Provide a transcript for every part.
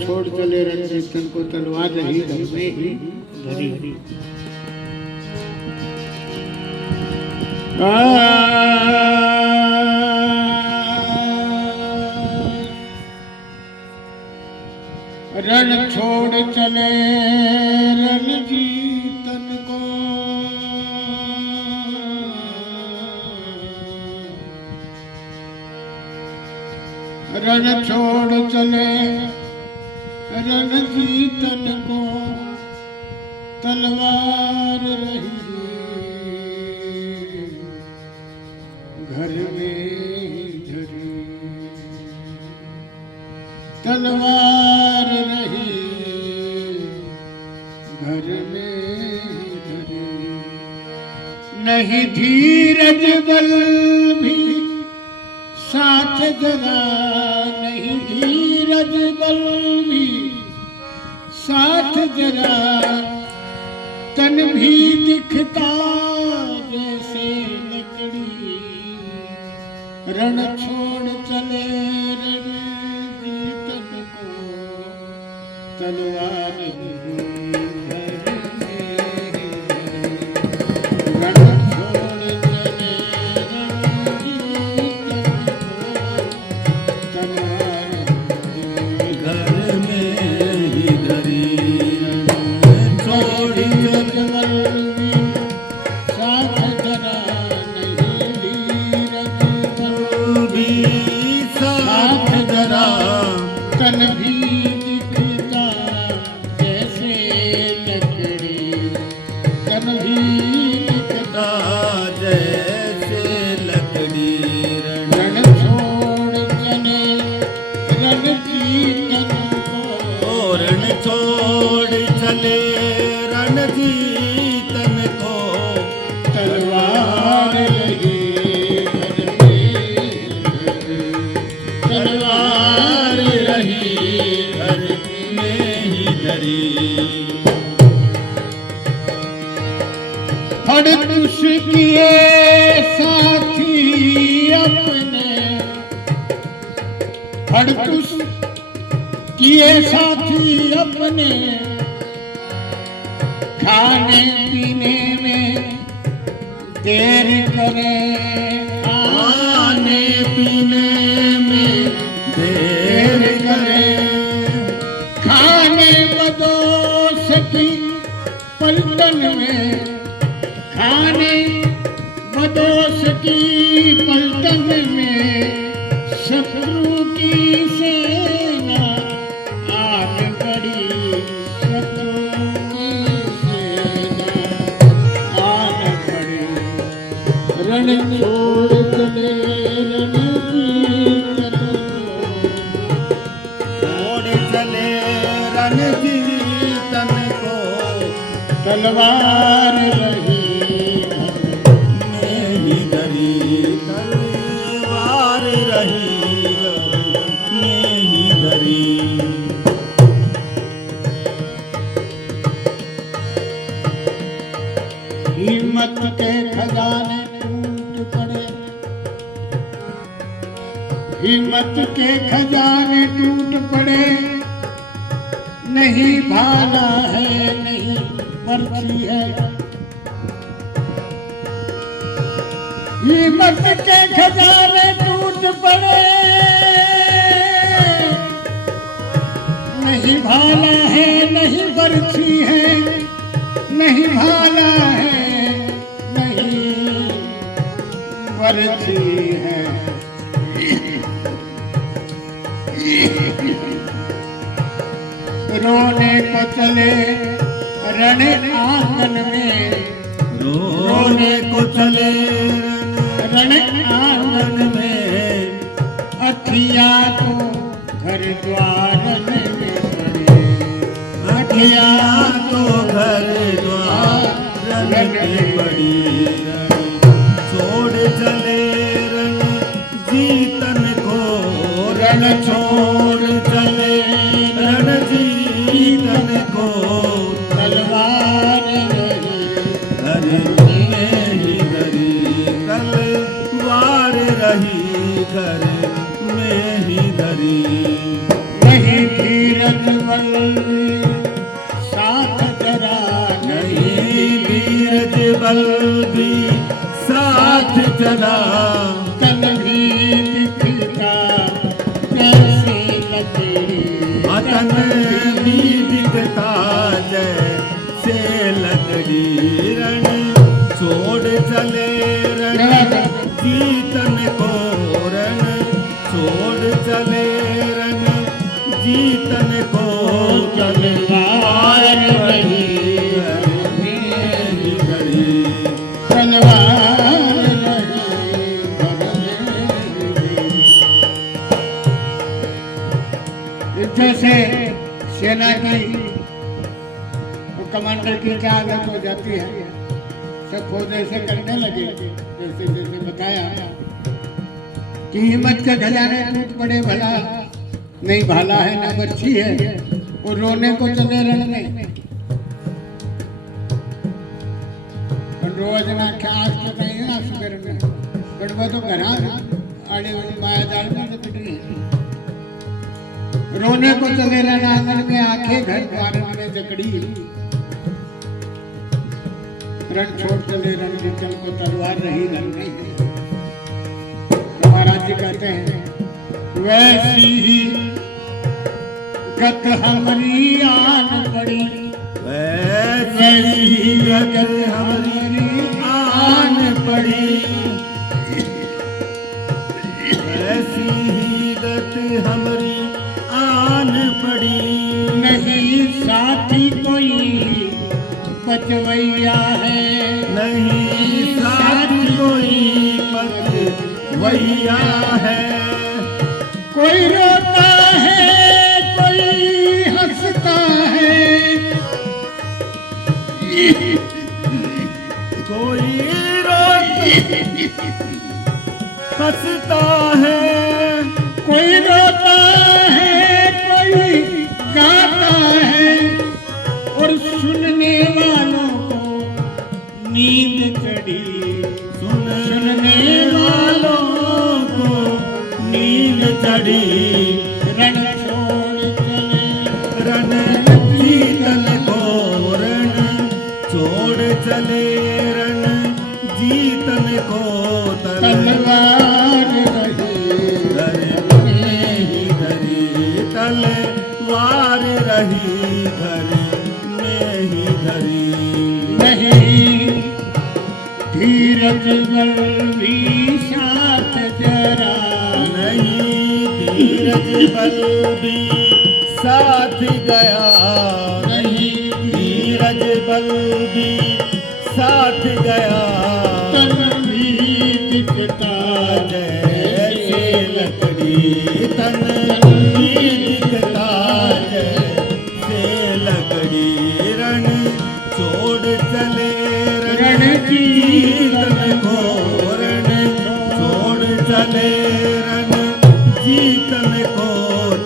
छोड़ चले रणजीतन को तलवार रही घर में ही धरी। रण छोड़ चले रणजीतन को रण छोड़ चले रणजीतन को तलवार रही घर में धरी। तलवार रही घर में धरी। नहीं धीरज बल भी साथ जरा, नहीं धीरज बल भी साथ जरा। तन भी दिखता जैसे लकड़ी। रण छोड़ चले रणजीतन को तलवार तन भी दिखता जैसे लकड़ी। तन भी दिखता जैसे लकड़ी। रण छोड़ चले रणजीतन को रण छोड़ चले रणजीतन को तलवार रही फड़कुश किए साथी अपने। फड़कुश किए साथी अपने। खाने पीने में देर करे। खाने पीने में देर करे। खाने बदोश की पलटन में। खाने बदोश की पलटन में शत्रु की सेना आग बढ़ी। शत्रु की सेना आग बढ़ी। रण छोड़ चले रणजीतन छोड़ चले रणजीतन को तलवार रही तलवार रही में ही धरी। हिम्मत के खजाने टूट पड़े। हिम्मत के खजाने टूट पड़े। नहीं भाला है नहीं बर्छी है। हिम्मत के खजाने टूट पड़े। नहीं भाला है नहीं बर्छी है। नहीं भाला है नहीं बर्छी है। रोने को चले रण आंगन में। रोने को चले रण आंगन में। अखिया तो घर द्वार में पड़े। अखिया तो घर द्वार में पड़ी। छोड़ चले रणजीतन को रण छोड़ चले रणजीतन को तलवार घर में ही धरी। तलवार रही घर में ही धरी। नहीं धीरज धीरज बल साथ जरा नहीं धीरज बल भी साथ चला तन भी दिखता कैसे लकड़ी वतन भी दिखता जैसे लकड़ी रण छोड़ चले रण जीतन को रण छोड़ चले रण जीतन को तलवार रही मेरी घड़ी तलवार रही जैसे सेना की वो कमांडर की क्या आदत हो जाती है, सब फौज ऐसे करने लगे जैसे जैसे बताया कि हिम्मत के खजाने टूट पड़े, भला नहीं भाला है ना बच्ची है, वो रोने को चले रण में पण रोज ना क्या आज तो नहीं ना सुकर में पण वो तो घरा आड़े माया जाल में पिटी रोने को चले रण आंगन में आंखें घर द्वार में जकड़ी रण छोड़ चले रण विचल को तलवार रही रण नहीं। महाराज जी कहते हैं वैसी ही गत हमारी आन पड़ी वैसी ही गत हमारी आन पड़ी वैसी ही गत हमारी आन पड़ी नहीं साथी कोई बचवैया है नहीं साथ कोई बचवैया है कोई रोता है कोई हंसता है कोई रोता हंसता है कोई रोता है कोई गाता है और सुनने वालों को नींद चढ़ी सुनने वालों को नींद चढ़ी रण छोड़ चले रण जीतन को रण छोड़ चले रण जीतन को तलवार रही तलवार रही घर में ही धरी नहीं धीरज बल भी साथ जरा नहीं धीरज बल भी साथ गया नहीं धीरज बल भी साथ गया तन भी दिखता जैसे लकड़ी तन भी दिखता जैसे लकड़ी रण छोड़ चले रण जीतन को रण छोड़ चले रण जीतन को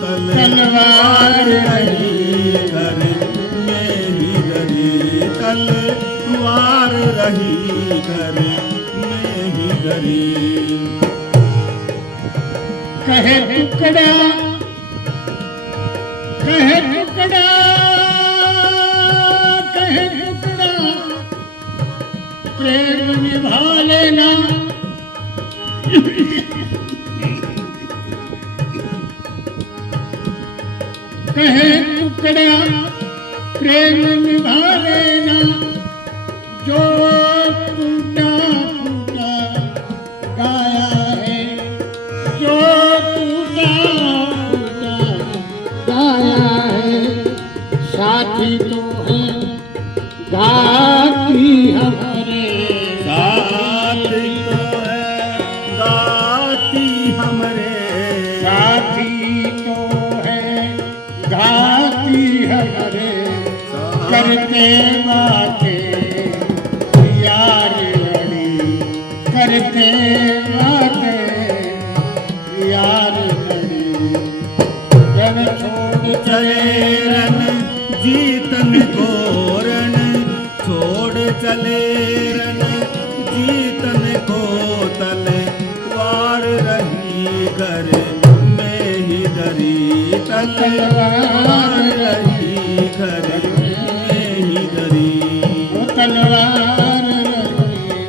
तलवार रही घर में ही धरी तलवार रही घर में ही धरी कहे टुकड़ा कहे टुकड़ा कहे टुकड़ा प्रेम निभा लेना कहे टुकड़ा प्रेम निभा लेना जो टूटा फूटा गाया है जो टूटा फूटा गाया है साथी तो है गाती हमारे साथ तो है गाती हमरे साथी तो है गाती हमारे करते बातें यार लड़ी करते बातें यार लड़ी रन छोड़ चले रन जीतन को रण छोड़ चले रन जीतन को तलवार रही घर में ही धरी तलवार रही घर में ही धरी। वो तलवार रही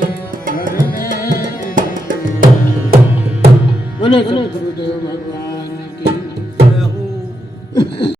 घर में। बोलो सतगुरुदेव भगवान की।